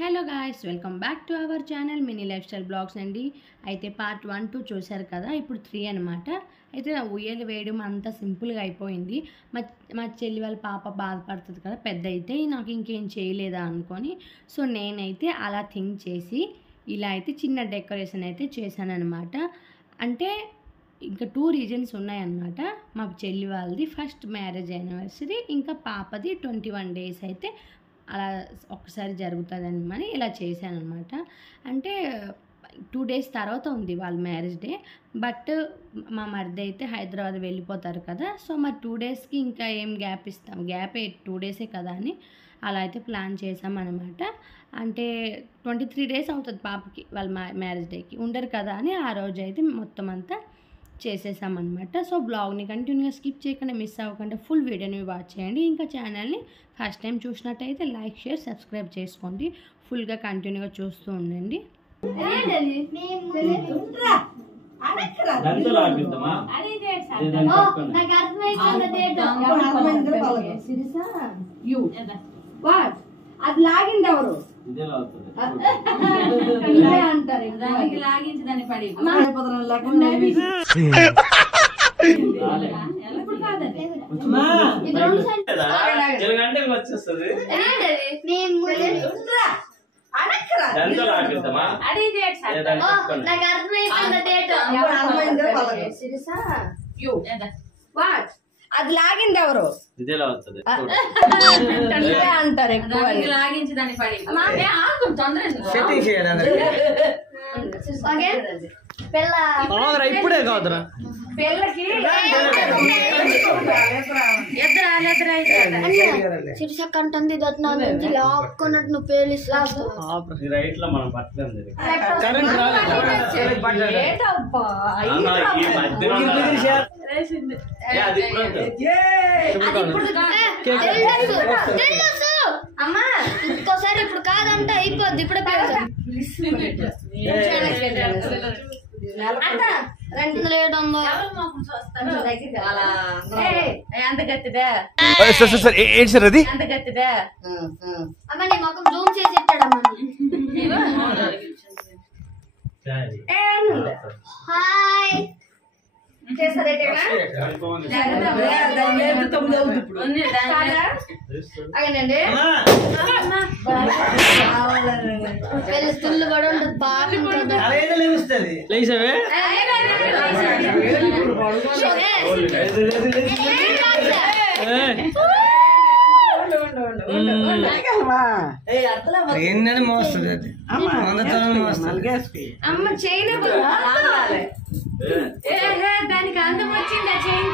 Hello guys, welcome back to our channel mini life style blogs అండి. అయితే part 1, 2 చూశారు కదా, ఇప్పుడు 3 అనమాట. అయితే నా ఉయ్యలు వేయడం అంతా సింపుల్గా అయిపోయింది. మా చెల్లి వాళ్ళ పాప బాధపడుతుంది కదా, పెద్ద అయితే నాకు ఇంకేం చేయలేదా అనుకొని, సో నేనైతే అలా థింక్ చేసి ఇలా అయితే చిన్న డెకరేషన్ అయితే చేశాను అనమాట. అంటే ఇంకా 2 రీజన్స్ ఉన్నాయన్నమాట. మా చెల్లి వాళ్ళది ఫస్ట్ మ్యారేజ్ యానివర్సరీ, ఇంకా పాపది 21 days అయితే అలా ఒక్కసారి జరుగుతుందని మరి ఇలా చేశాను అనమాట. అంటే 2 days తర్వాత ఉంది వాళ్ళ మ్యారేజ్ డే. బట్ మా మరిది అయితే హైదరాబాద్ వెళ్ళిపోతారు కదా, సో మరి 2 daysకి ఇంకా ఏం గ్యాప్ ఇస్తాం, గ్యాపే 2 days కదా అని అలా అయితే ప్లాన్ చేసామన్నమాట. అంటే 23 days అవుతుంది పాపకి వాళ్ళ మ్యారేజ్ డేకి, ఉండరు కదా అని ఆ రోజు అయితే మొత్తం అంతా చేసేసామన్నమాట. సో బ్లాగ్ని కంటిన్యూగా స్కిప్ చేయకుండా, మిస్ అవ్వకుండా ఫుల్ వీడియోని వాచ్ చేయండి. ఇంకా ఛానల్ని ఫస్ట్ టైం చూసినట్టయితే లైక్, షేర్, సబ్స్క్రైబ్ చేసుకోండి. ఫుల్గా కంటిన్యూగా చూస్తూ ఉండండి. అది లాగింది ఎవరు అంటారు, లాగించి దాన్ని పడి అది లాగింది ఎవరు అంటారు, లాగించి దాన్ని పడి ఇప్పుడే కాదురా పిల్లకి శిర్షక్ అంటుంది లాక్కున్నట్టు నువ్వు పేలిస్తావు. అమ్మా ఇంకోసారి ఇప్పుడు కాదంటే అయిపోద్ది, ఇప్పుడే పేరు 200 ఎంత గట్టిదా ఏంటి ఎంత గట్టిదా అమ్మ నీ మొఖం జూమ్ చేసి ఇట్టాడమ్మా. హాయ్ తుల్లు కూడా ఉంటుంది పాపం కదా. అమ్మ చైన్ దానికి అందం వచ్చింది చైన్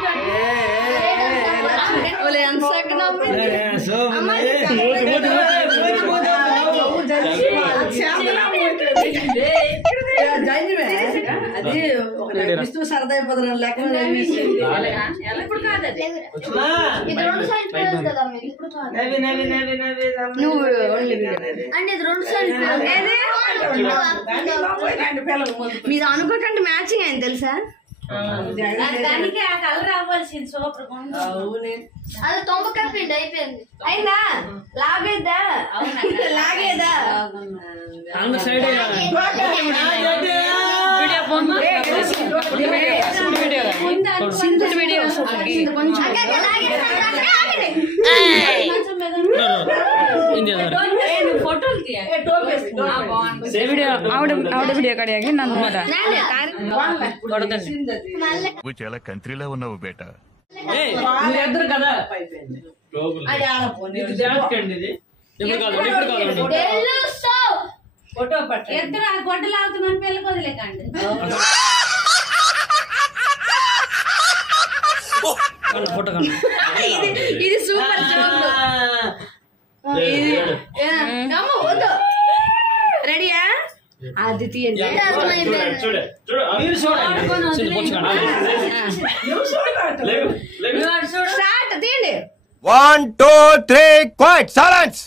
అది విష్ణు సరదా అయిపోతున్నా లెక్క ఇది 2 సైడ్ పేరు కదా మీరు, ఇప్పుడు కాదు అంటే ఇది 2 సైడ్ మీరు అనుకోకండి మ్యాచింగ్ అయింది తెలుసా, దానికి ఆ కలర్ అవ్వాల్సింది సూపర్. అది తొంభ కప్పిండి అయిపోయింది. అయిందా లాగేదా లాగేదా చాలా కంట్రీలో ఉన్నావు బేటా. ఇద్దరు ఆ గొడ్డలు అవుతుందని పెళ్ళి వదిలేకండి. ఇది సూపర్ రెడీయా? అది తీయండి స్టార్ట్ తీయండి. 1 2 3 quiet silence.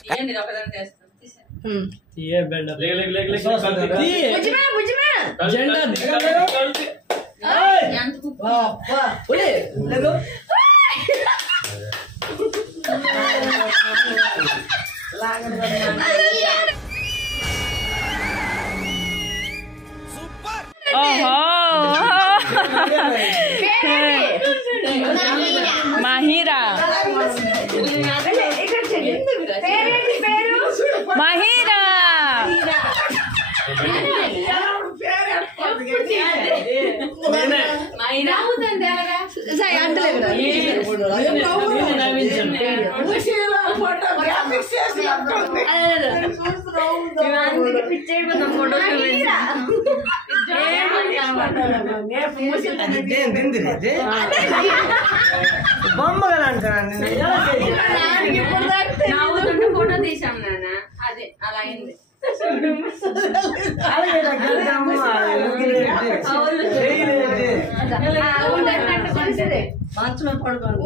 Mahira Mahira photo తీసాం నాన్న అదే అలా అయింది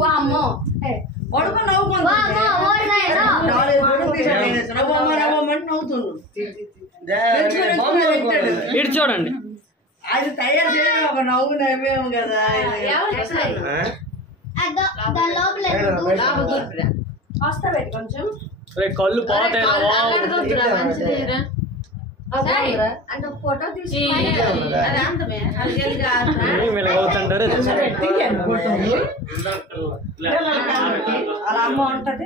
అమ్మో పడుకో ఇటు చూడండి అది తయారు చేయడం ఒక నవ్వు నవ్వేము కదా వస్తా పెట్టి కొంచెం కళ్ళు పోతాయి అంటే ఫోటో తీసుకుంటారు అలా అమ్మ ఉంటది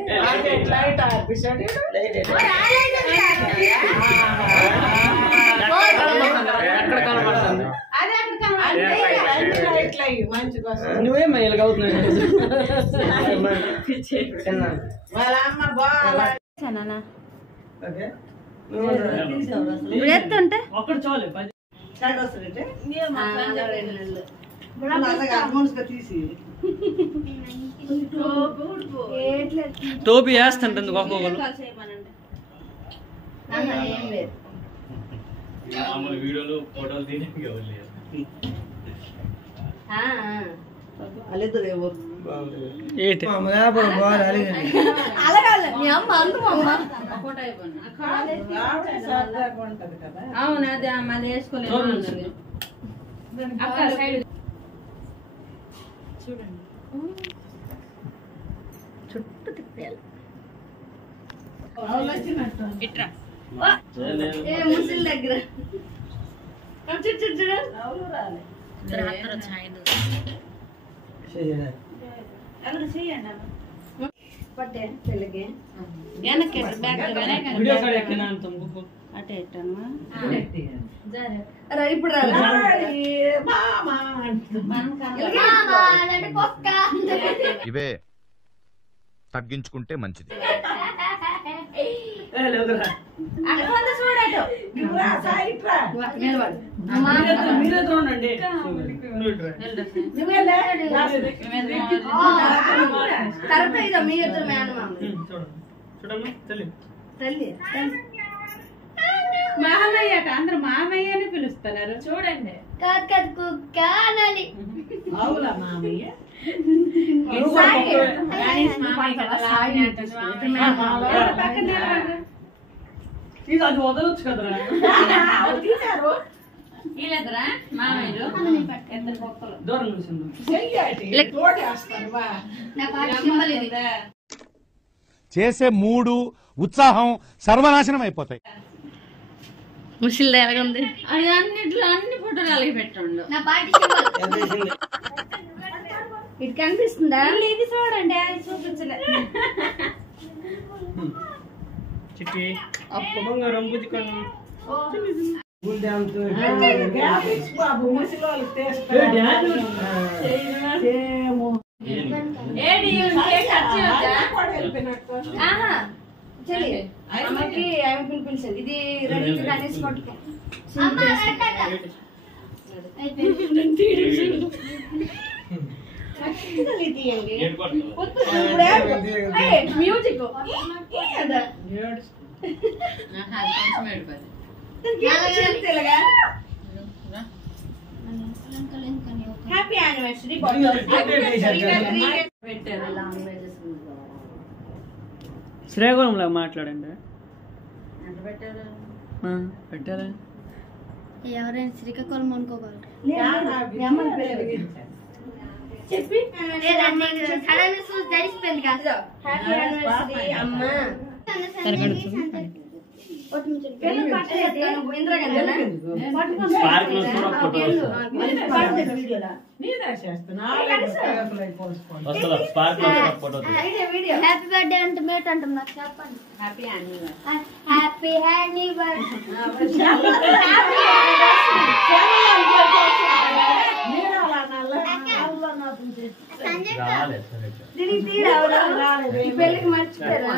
నువ్వే మెయిల్గా అవుతున్నాయి వాళ్ళ అమ్మ బాగా ఎత్తుంటే ఒక్కడు చాలు తీసి టోపీ వేస్తుంటుంది ఒక్కొక్కరు వీడియోలు ఫోటోలు తీయడానికి ఏంటి అవును అదే మళ్ళీ వేసుకోలేదు చూడండి చుట్టూ తిప్పేయాలి ఇట్రా ముసిల్ దగ్గర పట్టే తెలుగే అటే ఎట్టమ్మా ఇప్పుడు ఇవే తగ్గించుకుంటే మంచిది మీ ఇద్దరు తల్లి మామయ్య అందరు మామయ్య అని పిలుస్తున్నారు చూడండి అవునా మామయ్య ఇది అది వదలొచ్చు కదరా వీళ్ళెద్దరా మామయ్యలు దూరం చూసింది చేసే మూడు ఉత్సాహం సర్వనాశనం అయిపోతాయి. ముసిల్ ఎలాగుంది అది అన్నిట్లో అన్ని ఫోటోలు అలాగే పెట్టండు ఇది కనిపిస్తుందా ఇది చూడండి అది చూపించలే చిట్టి అప్పు బంగారం బుద్ధికొను అమ్మకి ఆమె పిలిపించింది ఇది రెడీ అనేసి పట్టుకో మ్యూజిక్ హ్యాపీ యానివర్సరీ శ్రేయగుణంలో మాట్లాడండి పెట్టారా ఎవరైనా శ్రీకాకుళం అనుకోగలరు చెప్పి తడిసిపోయింది కాదు హ్యాపీ యానివర్సరీ అమ్మా హ్యాపీ బర్త్డే అంటే మేట్ అంటాం నాకు చెప్పండి. హ్యాపీ పెళ్ళికి మర్చిపోయారా?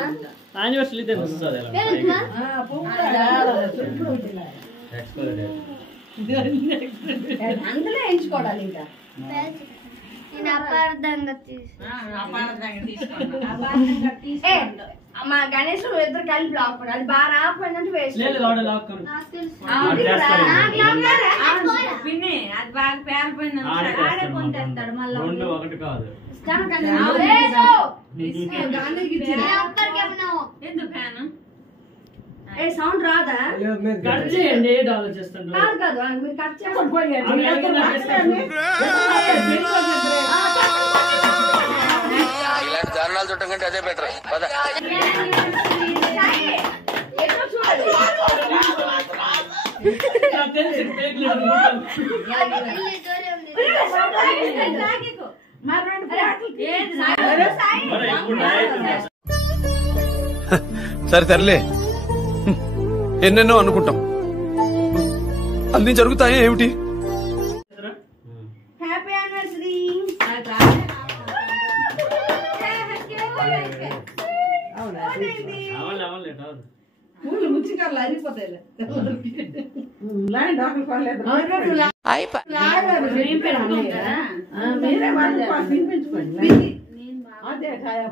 అందులో ఎంచుకోవాలి ఇంకా నేను అపార్థంగా మా గణేష్ ఇద్దరు కలిపి లాక్కోండి. అది బాగా రాకపోయిందంటే వేస్ట్. అది బాగా పేలిపోయింది ఆడే కొంటాడు మళ్ళీ ఎందుకు ఫ్యాన్ సౌండ్ రాదా? ఆలోచిస్తాను కాదు కాదు మీరు కట్ చేసుకోండి. ఇలాంటి దారుణాలు చుట్టం కంటే అదే బెటర్. సరే తరలే, ఎన్నెన్నో అనుకుంటాం, అన్ని జరుగుతాయా ఏమిటి? Happy anniversary.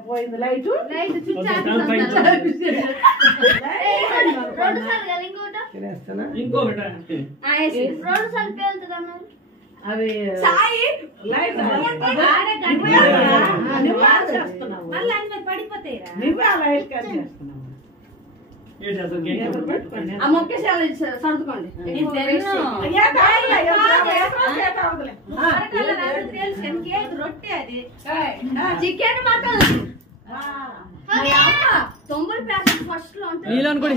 పోయింది లైట్ ఇంకొకటి అవి పడిపోతాయి ఆ మొక్కేసాలు సర్దుకోండి. రొట్టె అది చికెన్ మాత్రం తొంభై ప్యాకెట్ ఫస్ట్ లో ఉంటుంది. నీలో కూడా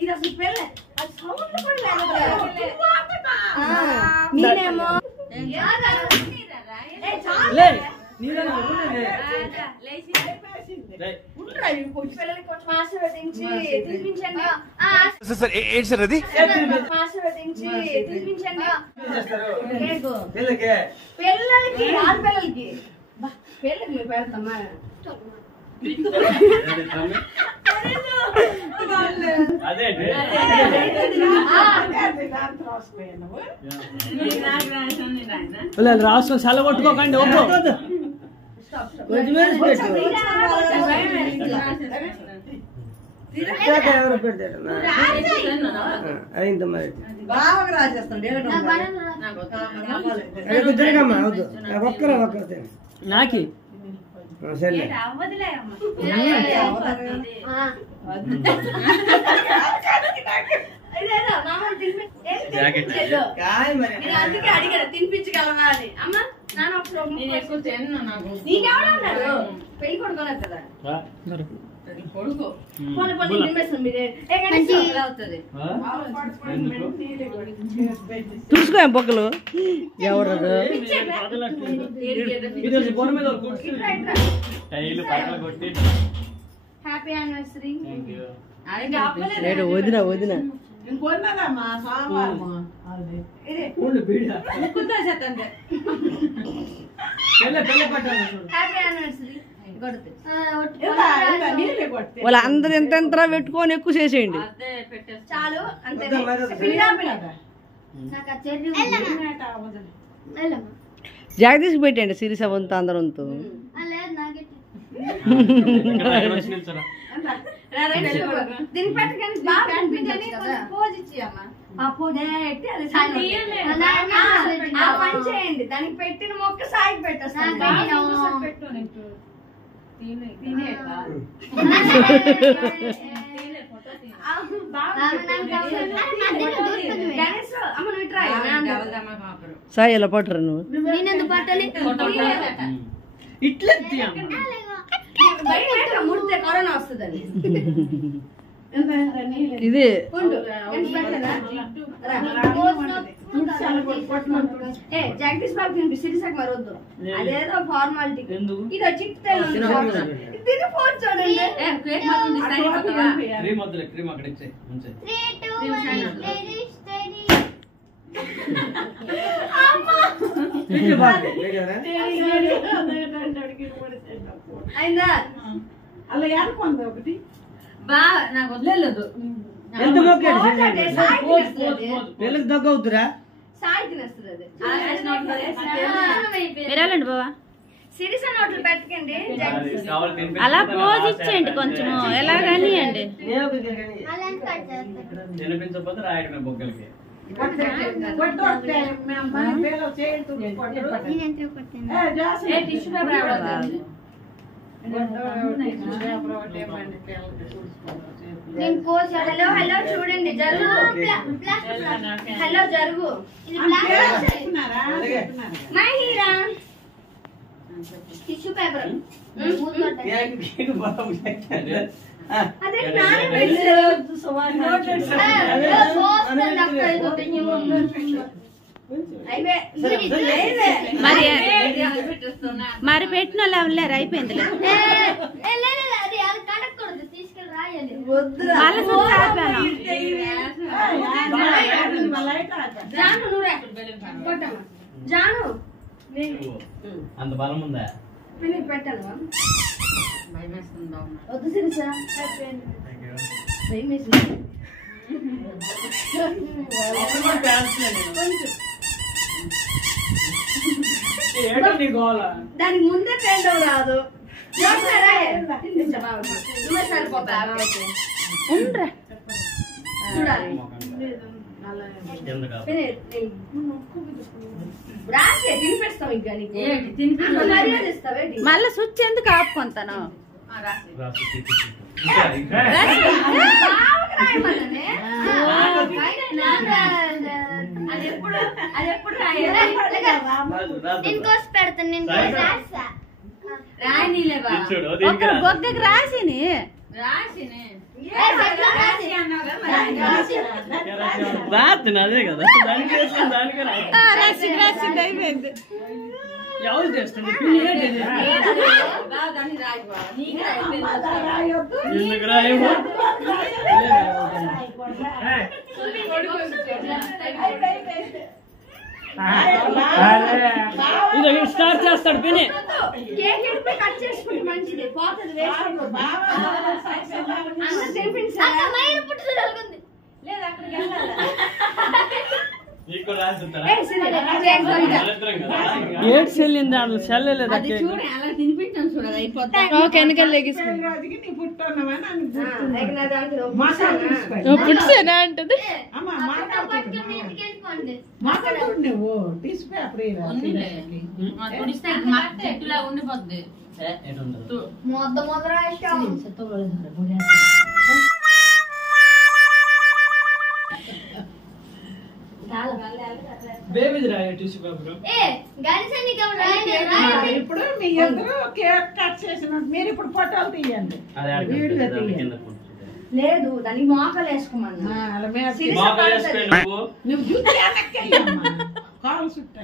ఇది అసలు పెళ్ళే సౌండ్ నేనేమో పిల్లలకి కొంచెం ఆశీర్వదించి తినిపించండి. అది ఆశీర్వదించి తినిపించండి పిల్లలకి ఆడపిల్లలకి పిల్లలకి మీరు పెడతామా? రాసుకొని సెలగొట్టుకోకండి. బాగా రాసేస్తాను నాకి అందుకే అడిగారు తినిపించగలవా అని. అమ్మ నాన్న ఎక్కువ తిన్నాను. నాకు నీకెవడన్నాడు? పెళ్లి కొడుకోలేదు కదా కొడుకు. పోనీ పోనీ తినిపిస్తాను మీరే. అవుతుంది చూసుకో బొక్కలు ఎవరు హ్యాపీ యానివర్సరీ. వదిన వదిన వాళ్ళందరూ ఎంత ఎంత పెట్టుకొని ఎక్కువ చేసేయండి చాలు అంతే. జగదీష్ పెట్టండి సిరిస వంతు అందరంతో దీన్ని పెట్టగానే బాగా కనిపించని పోజ్ ఇచ్చి అమ్మ ఆ పోజ్ పెట్టి అది ఆ పని చేయండి. దానికి పెట్టిన మొక్క సాయికి పెట్టేస్తాను. సాయి ఎలా పట్టరు నువ్వు ఇట్లా ముడితే కరోనా వస్తుందని ఇది జగదీష్ బాబు తినిపి సిరిసాకు మరి వద్దు అదేదో ఫార్మాలిటీ ఇది చిక్తే తిని ఫోన్ చూడండి అయిందా అలా ఏడుకుంది ఒకటి బా నాకు వదిలేదు ఎంత పిల్లకి దగ్గవుతురా సాయి తినేస్తుంది మీరాలండి బావా సిరిస నోట్లు పెట్టకండి అలా పోజ్ ఇచ్చేయండి కొంచెము ఎలాగని అండి తినిపించకపోతే రాయడమే బొగ్గలకి టిష్యూ పేపర్ హలో హలో చూడండి జరుగు హలో జరుగు మహిరా టిష్యూ పేపర్ అదే మరి పెట్టిన వాళ్ళు ఎవరు అయిపోయిందిలే జాను అంత బలం ఉందా పెట్టాను వద్దు సిరిసా దానికి ముందే పెండవ రాదు చూడాలి రాసే తినిపిస్తాం ఇంకా మళ్ళీ స్విచ్ ఎందుకు ఆపుకుంటాను ఇంకోసి పెడతాను నేను రాయనీలేవా ఒక బొగ్గకి రాసిని రాత్రి అదే కదా దానికి రాసింది అయిపోయింది ఎవరు చేస్తుంది ఎందుకు రాయము ఇది స్టార్ట్ చేస్తాడు పిని కట్ చేసుకుంటే మంచిది పోతుంది లేదు అక్కడికి ఏడు చెల్లింది అందులో చెల్లెలేదు చూడు అలా తినిపించాను చూడ అయిపోతా పుట్టిసేనా అంటది ఉండిపోద్ది బేబీది రాయ టిష్యూ పేపర్ ఇప్పుడు మీ ఇద్దరు కేక్ కట్ చేసిన మీరు ఇప్పుడు ఫోటోలు తీయండి లేదు దానికి మోకాలు వేసుకోమన్నా నువ్వు జుట్టు వెనక్కెళ్ళమ్మా కాలు చుట్టూ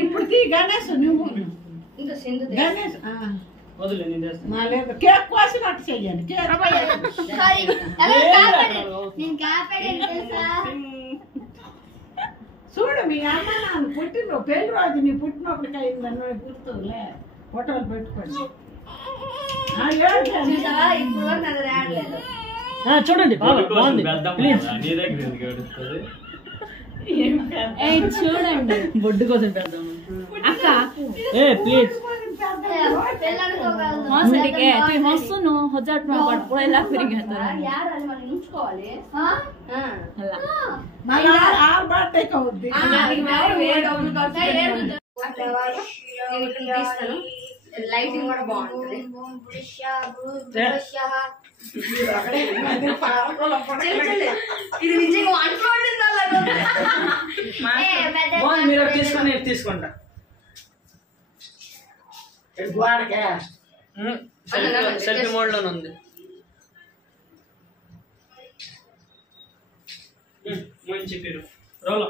ఇప్పుడు తీ గణేష్ నువ్వు గణేష్ కేక్ కోసినట్టు చెయ్యండి చూడు మీ అమ్మ నాన్న పుట్టిన పెళ్లి రోజు నీ పుట్టినప్పటికి అయిందన్న గుర్తులే ఫోటోలు పెట్టుకోండి చూడండి చూడండి బొడ్డు కోసం పెద్దాం అక్క ప్లీజ్ ಹೊಸನು ಹೊಜಾಟ್ ಮಾಡ್ಬಿಟ್ಟು ಎಲ್ಲ ಫಿರಿಂಗ್ ಹೇಳ್ತಾರೆ లైటింగ్ కూడా బాగుంటుంది ఇది నిజంగా మీరు తీసుకుంటా గోడకే సెల్ఫీ మోడ్ లోనే ఉంది. మంచి పేరు రోలో